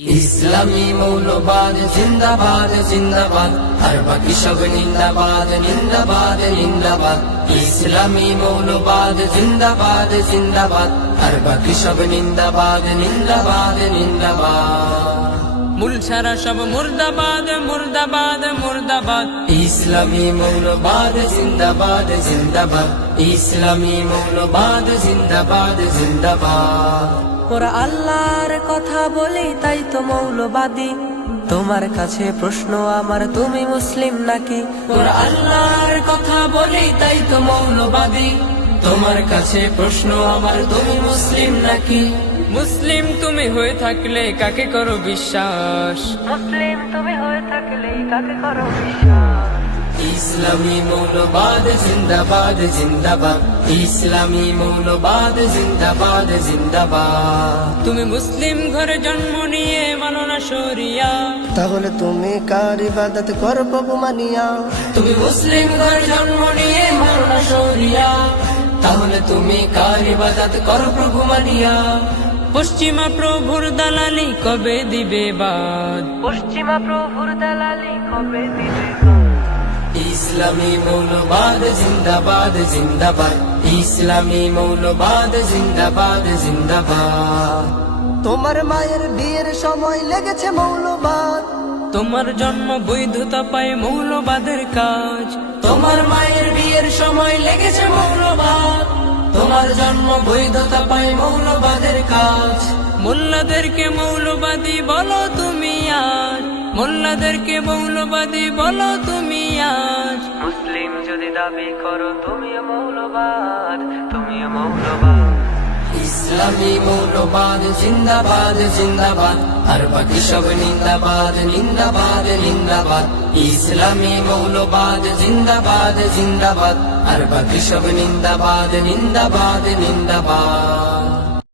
ইসলামী মৌলবাদ জিন্দাবাদ জিন্দাবাদ। হর বাকি সব নিন্দাবাদ নিন্দাবাদ নিন্দাবাদ। ইসলামী মৌলবাদ জিন্দাবাদ জিন্দাবাদ। হর বাকি সব নিন্দাবাদ নিন্দাবাদ নিন্দাবাদ। মূল ছাড়া সব মুর্দাবাদ মুর্দাবাদ মুর্দাবাদ। ইসলামী মৌলবাদ জিন্দাবাদ জিন্দাবাদ। ইসলামী মৌলবাদ জিন্দাবাদ জিন্দাবাদ। ওরা আল্লাহর কথা বলি তাই তো মৌলবাদী। তোমার কাছে প্রশ্ন আমার তুমি মুসলিম নাকি? ওরা আল্লাহর কথা বলি তাই তো মৌলবাদী। তোমার কাছে প্রশ্ন আমার তুমি মুসলিম নাকি? মুসলিম তুমি হয়ে থাকলে কাকে করো বিশ্বাস? মুসলিম তুমি হয়ে থাকলে কাকে করো বিশ্বাস? ইসলামী মৌলবাদ জিন্দাবাদ জিন্দাবাদ। ইসলামী মৌলবাদ জিন্দাবাদ জিন্দাবাদ। তুমি মুসলিম ঘরে জন্ম নিয়ে মানো না শরিয়া। তাহলে তুমি কার ইবাদত করো প্রভু মানিয়া? তুমি মুসলিম ঘরে জন্ম নিয়ে মারনা শরিয়া। তাহলে তুমি কার ইবাদত করো প্রভু মানিয়া? পশ্চিমা প্রভুর দালালি কবে দিবে বাদ? পশ্চিমা প্রভুর দালালি কবে দিবে ইসলামী মৌলবাদ জিন্দাবাদ জিন্দাবাদ। ইসলামী মৌলবাদ জিন্দাবাদ জিন্দাবাদ। তোমার মায়ের বিয়ের সময় লেগেছে মৌলবাদ। তোমার জন্ম বৈধতা পায় মৌলবাদের কাজ। তোমার মায়ের বিয়ের সময় লেগেছে মৌলবাদ তোমার জন্ম বৈধতা পাই মৌলবাদের কাজ। মোল্লাদেরকে মৌলবাদী বলো তুমি আজ মোল্লাদেরকে মৌলবাদী বলো তুমি আজ মুসলিম যদি দাবি করো তুমি মৌলবাদ তুমি মৌলবাদ। ইসলামী মৌলবাদ জিন্দাবাদ জিন্দাবাদ। আর বাকি সব নিন্দাবাদ নিন্দাবাদ নিন্দাবাদ। ইসলামী মৌলবাদ জিন্দাবাদ জিন্দাবাদ। আর বাকি সব নিন্দাবাদ নিন্দাবাদ নিন্দাবাদ।